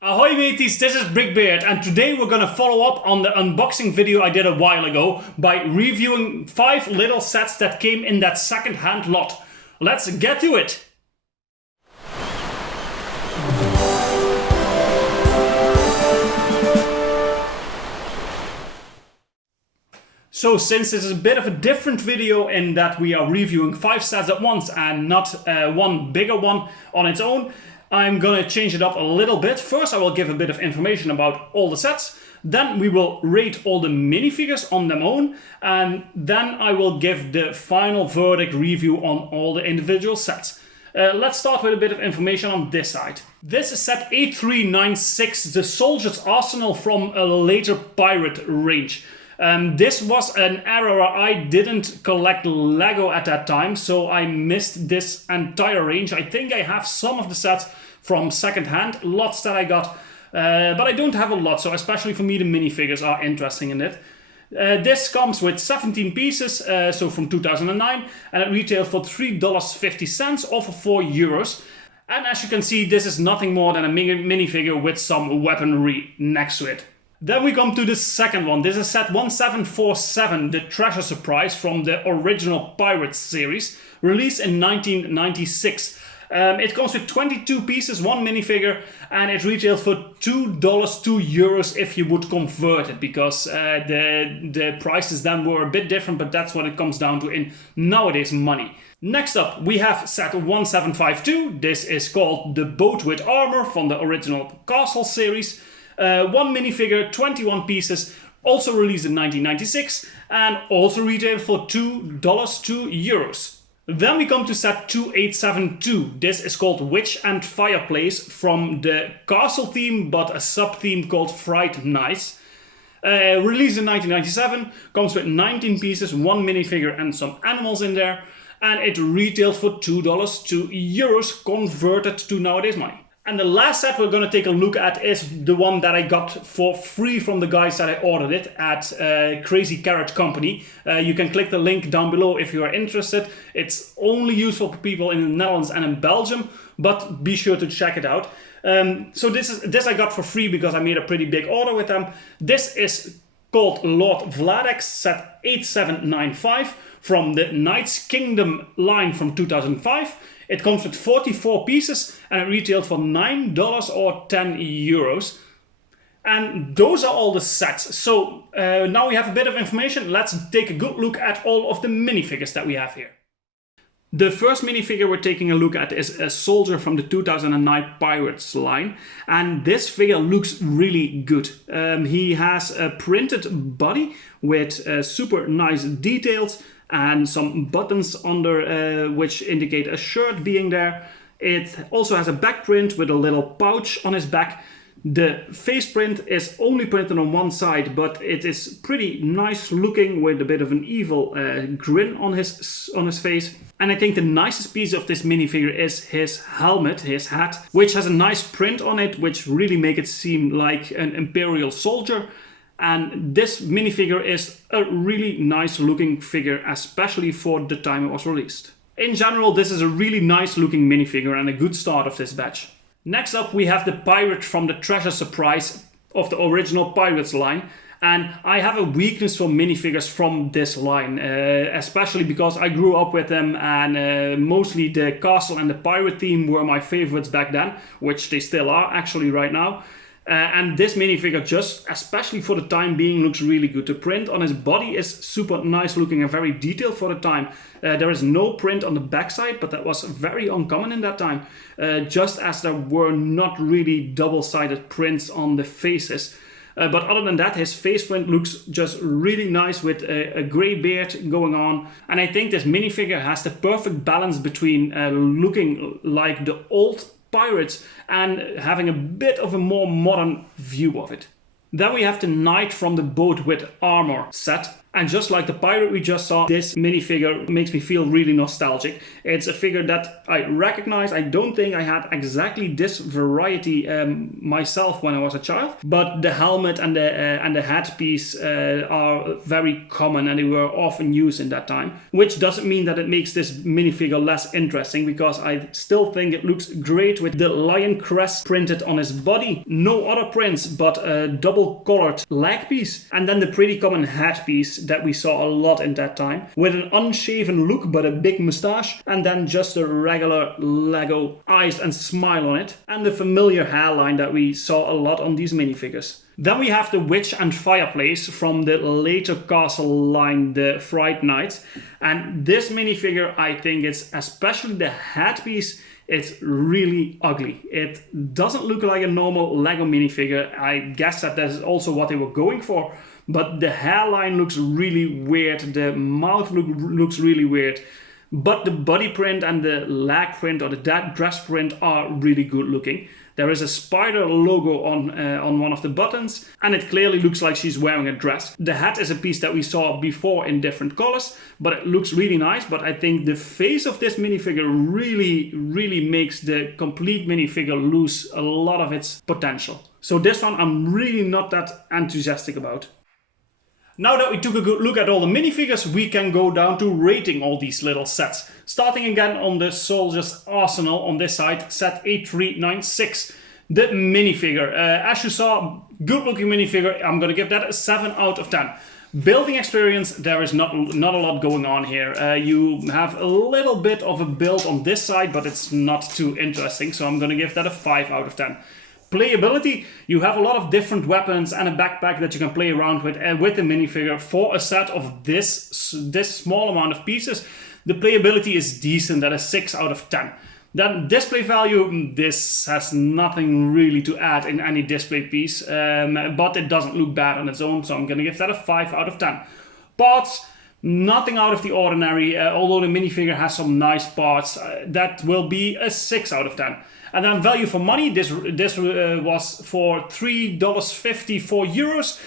Ahoy mateys, this is BrickBeard and today we're gonna follow up on the unboxing video I did a while ago by reviewing 5 little sets that came in that second-hand lot. Let's get to it! So since this is a bit of a different video in that we are reviewing 5 sets at once and not one bigger one on its own, I'm gonna change it up a little bit. First I will give a bit of information about all the sets, then we will rate all the minifigures on their own, and then I will give the final verdict review on all the individual sets. Let's start with a bit of information on this side. This is set 8396, the Soldier's Arsenal from a later pirate range. This was an era where I didn't collect Lego at that time, so I missed this entire range. I think I have some of the sets from second-hand, lots that I got, but I don't have a lot, so especially for me the minifigures are interesting in it. This comes with 17 pieces, so from 2009, and it retailed for $3.50 or for €4. And as you can see, this is nothing more than a minifigure with some weaponry next to it. Then we come to the second one. This is set 1747, the Treasure Surprise from the original Pirates series, released in 1996. It comes with 22 pieces, one minifigure, and it retailed for €2 if you would convert it, because the prices then were a bit different, but that's what it comes down to in nowadays money. Next up, we have set 1752. This is called the Boat with Armor from the original Castle series. One minifigure, 21 pieces, also released in 1996 and also retailed for €2. Then we come to set 2872. This is called Witch and Fireplace from the Castle theme, but a sub-theme called Fright. Nice. Released in 1997, comes with 19 pieces, one minifigure and some animals in there, and it retailed for €2 converted to nowadays money. And the last set we're going to take a look at is the one that I got for free from the guys that I ordered it at Crazy Carrot Company. You can click the link down below if you are interested. It's only useful for people in the Netherlands and in Belgium, but be sure to check it out. So this I got for free because I made a pretty big order with them. This is called Lord Vladek, set 8795 from the Knight's Kingdom line from 2005. It comes with 44 pieces and it retailed for $9 or €10. And those are all the sets. So now we have a bit of information. Let's take a good look at all of the minifigures that we have here. The first minifigure we're taking a look at is a soldier from the 2009 Pirates line. And this figure looks really good. He has a printed body with super nice details and some buttons under which indicate a shirt being there. It also has a back print with a little pouch on his back. The face print is only printed on one side, but it is pretty nice looking with a bit of an evil grin on his face. And I think the nicest piece of this minifigure is his helmet, his hat, which has a nice print on it, which really make it seem like an Imperial soldier. And this minifigure is a really nice looking figure, especially for the time it was released. In general, this is a really nice looking minifigure and a good start of this batch. Next up, we have the pirate from the Treasure Surprise of the original Pirates line. And I have a weakness for minifigures from this line, especially because I grew up with them and mostly the Castle and the Pirate theme were my favorites back then, which they still are actually right now. And this minifigure, just especially for the time being, looks really good. The print on his body is super nice looking and very detailed for the time. There is no print on the backside, but that was very uncommon in that time. Just as there were not really double-sided prints on the faces. But other than that, his face print looks just really nice with a grey beard going on. And I think this minifigure has the perfect balance between looking like the old pirates and having a bit of a more modern view of it. Then we have the Knight from the Boat with Armor set. And just like the pirate we just saw, this minifigure makes me feel really nostalgic. It's a figure that I recognize. I don't think I had exactly this variety myself when I was a child, but the helmet and the headpiece are very common and they were often used in that time, which doesn't mean that it makes this minifigure less interesting, because I still think it looks great with the lion crest printed on his body. No other prints but a double colored leg piece, and then the pretty common headpiece that we saw a lot in that time, with an unshaven look but a big moustache, and then just a regular Lego eyes and smile on it, and the familiar hairline that we saw a lot on these minifigures. Then we have the Witch and Fireplace from the later castle line, the Fright Night, and this minifigure, I think it's especially the headpiece, it's really ugly. It doesn't look like a normal Lego minifigure. I guess that is also what they were going for. But the hairline looks really weird, the mouth looks really weird. But the body print and the leg print or the dress print are really good looking. There is a spider logo on one of the buttons, and it clearly looks like she's wearing a dress. The hat is a piece that we saw before in different colors, but it looks really nice. But I think the face of this minifigure really makes the complete minifigure lose a lot of its potential. So this one I'm really not that enthusiastic about. Now that we took a good look at all the minifigures, we can go down to rating all these little sets. Starting again on the Soldier's Arsenal on this side, set 8396. The minifigure, as you saw, good looking minifigure, I'm gonna give that a 7 out of 10. Building experience, there is not a lot going on here. You have a little bit of a build on this side, but it's not too interesting, so I'm gonna give that a 5 out of 10. Playability, you have a lot of different weapons and a backpack that you can play around with the minifigure. For a set of this small amount of pieces, the playability is decent, at a 6 out of 10. Then display value, this has nothing really to add in any display piece, but it doesn't look bad on its own, so I'm gonna give that a 5 out of 10. Parts, nothing out of the ordinary, although the minifigure has some nice parts, that will be a 6 out of 10. And then value for money, this was for €3.54,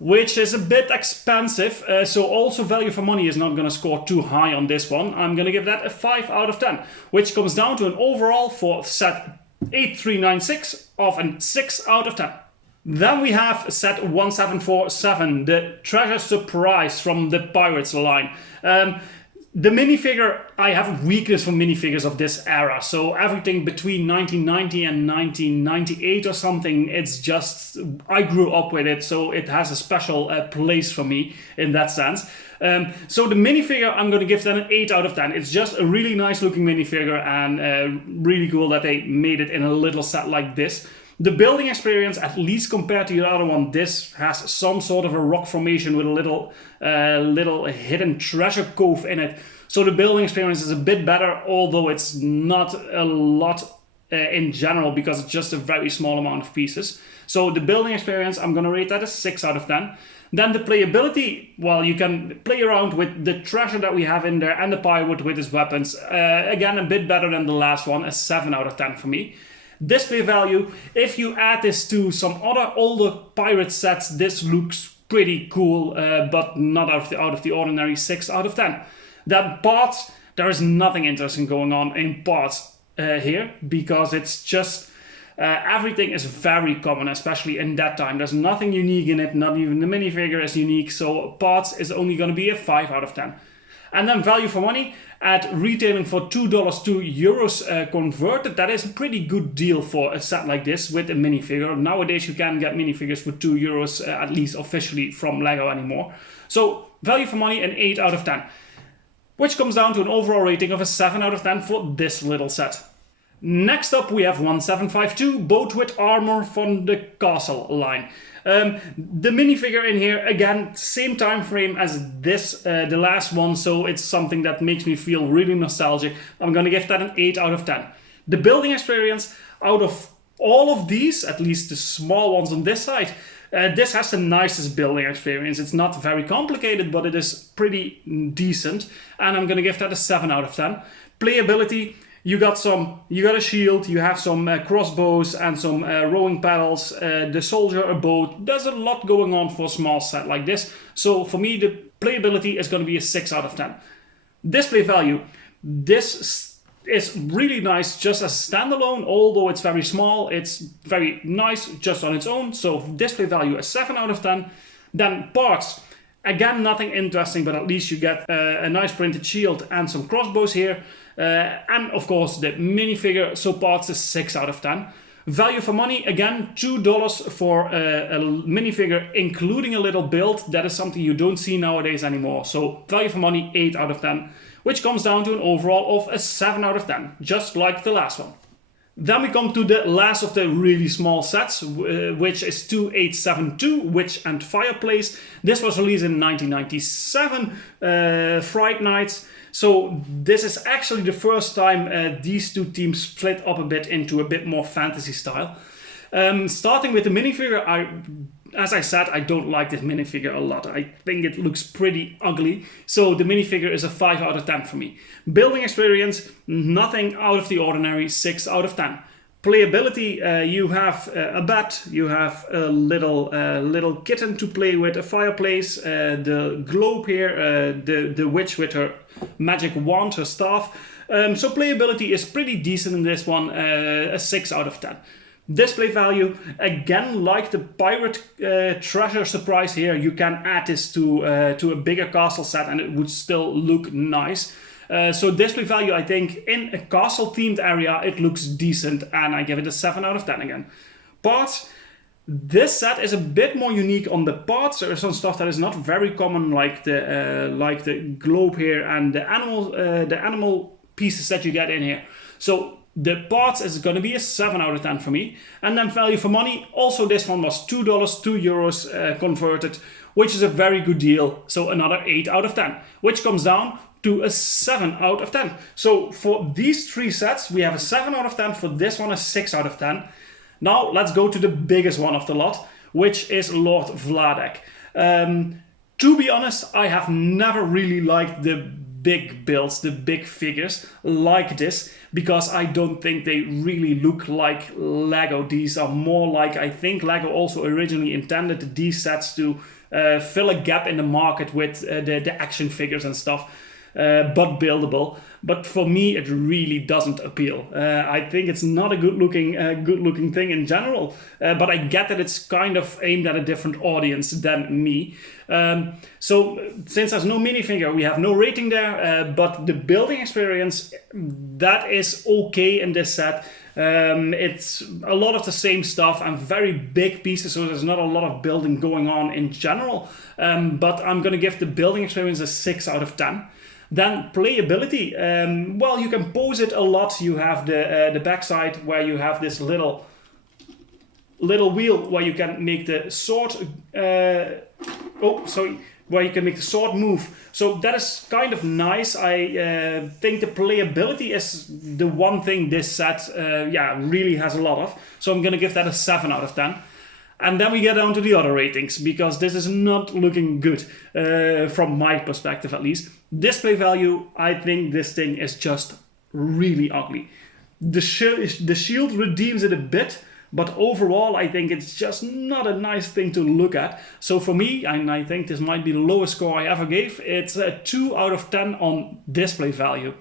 which is a bit expensive. So also value for money is not going to score too high on this one. I'm going to give that a 5 out of 10, which comes down to an overall for set 8396 of a 6 out of 10. Then we have set 1747, the Treasure Surprise from the Pirates line. The minifigure, I have a weakness for minifigures of this era, so everything between 1990 and 1998 or something, it's just, I grew up with it, so it has a special place for me in that sense. So the minifigure, I'm going to give that an 8 out of 10. It's just a really nice looking minifigure, and really cool that they made it in a little set like this. The building experience, at least compared to the other one, this has some sort of a rock formation with a little hidden treasure cove in it. So the building experience is a bit better, although it's not a lot in general, because it's just a very small amount of pieces. So the building experience, I'm going to rate that a 6 out of 10. Then the playability, well, you can play around with the treasure that we have in there and the pirate with his weapons. Again, a bit better than the last one, a 7 out of 10 for me. Display value, if you add this to some other older pirate sets, this looks pretty cool, but not out of the ordinary, 6 out of 10. Then parts, there is nothing interesting going on in parts here, because it's just everything is very common, especially in that time. There's nothing unique in it, not even the minifigure is unique, so parts is only going to be a 5 out of 10. And then value for money, at retailing for $2 to euros converted, that is a pretty good deal for a set like this with a minifigure. Nowadays you can get minifigures for €2, at least officially, from Lego anymore. So value for money, an 8 out of 10. Which comes down to an overall rating of a 7 out of 10 for this little set. Next up we have 1752, Boat with Armor from the Castle line. The minifigure in here, again, same time frame as this, the last one, so it's something that makes me feel really nostalgic. I'm gonna give that an 8 out of 10. The building experience, out of all of these, at least the small ones on this side, this has the nicest building experience. It's not very complicated, but it is pretty decent, and I'm gonna give that a 7 out of 10. Playability, you got a shield, you have some crossbows and some rowing paddles, the soldier, a boat. There's a lot going on for a small set like this. So for me, the Playability is going to be a 6 out of 10. Display value. This is really nice just as standalone, although it's very small. It's very nice just on its own. So display value a 7 out of 10. Then parts. Again, nothing interesting, but at least you get a nice printed shield and some crossbows here. And of course the minifigure, so parts is 6 out of 10. Value for money, again, $2 for a minifigure, including a little build. That is something you don't see nowadays anymore. So value for money, 8 out of 10, which comes down to an overall of a 7 out of 10, just like the last one. Then we come to the last of the really small sets, which is 2872, Witch and Fireplace. This was released in 1997, Fright Nights. So this is actually the first time these two teams split up a bit into a bit more fantasy style. Starting with the minifigure, as I said, I don't like this minifigure a lot. I think it looks pretty ugly. So the minifigure is a 5 out of 10 for me. Building experience, nothing out of the ordinary, 6 out of 10. Playability, you have a bat, you have a little kitten to play with, a fireplace, the globe here, the witch with her magic wand, her staff. So playability is pretty decent in this one, a 6 out of 10. Display value, again, like the pirate treasure surprise here, you can add this to a bigger castle set and it would still look nice. So display value, I think, in a castle themed area, it looks decent, and I give it a 7 out of 10 again. Parts, this set is a bit more unique on the parts. There is some stuff that is not very common, like the globe here and the animal pieces that you get in here. So the parts is going to be a 7 out of 10 for me. And then value for money, also this one was $2, €2 converted, which is a very good deal. So another 8 out of 10, which comes down to a 7 out of 10. So for these three sets, we have a 7 out of 10. For this one, a 6 out of 10. Now let's go to the biggest one of the lot, which is Lord Vladek. To be honest, I have never really liked the big builds, the big figures like this, because I don't think they really look like Lego. These are more like, I think Lego also originally intended these sets to fill a gap in the market with the action figures and stuff. But buildable. But for me, it really doesn't appeal. I think it's not a good looking thing in general. But I get that it's kind of aimed at a different audience than me. So since there's no minifigure, we have no rating there. But the building experience, that is okay in this set. It's a lot of the same stuff and very big pieces, so there's not a lot of building going on in general. But I'm gonna give the building experience a 6 out of 10. Then playability, well, you can pose it a lot. You have the backside where you have this little wheel where you can make the sword, where you can make the sword move. So that is kind of nice. I think the playability is the one thing this set really has a lot of. So I'm gonna give that a 7 out of 10. And then we get down to the other ratings, because this is not looking good, from my perspective at least. Display value, I think this thing is just really ugly. The shield redeems it a bit, but overall I think it's just not a nice thing to look at. So for me, and I think this might be the lowest score I ever gave, it's a 2 out of 10 on display value.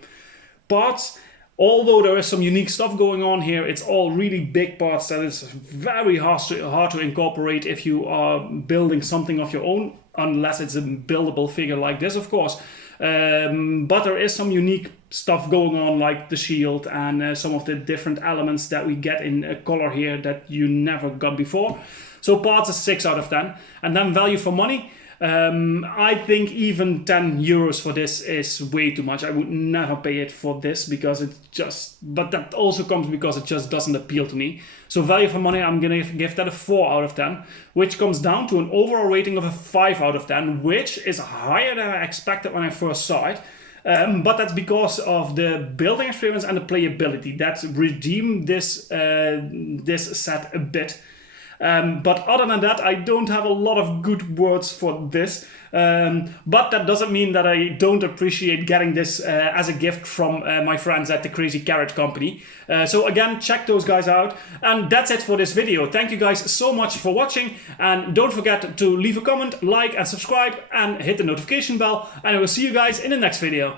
Parts, although there is some unique stuff going on here, it's all really big parts that is very hard to incorporate if you are building something of your own, unless it's a buildable figure like this, of course. But there is some unique stuff going on, like the shield and some of the different elements that we get in a color here that you never got before. So parts is 6 out of 10. And then value for money, I think even €10 for this is way too much. I would never pay it for this, because it's just, but that also comes because it just doesn't appeal to me. So value for money, I'm gonna give that a 4 out of 10, which comes down to an overall rating of a 5 out of 10, which is higher than I expected when I first saw it. But that's because of the building experience and the playability that redeem this set a bit. But other than that, I don't have a lot of good words for this. But that doesn't mean that I don't appreciate getting this as a gift from my friends at the Crazy Carrot Company. So again, check those guys out. And that's it for this video. Thank you guys so much for watching. And don't forget to leave a comment, like and subscribe and hit the notification bell. And I will see you guys in the next video.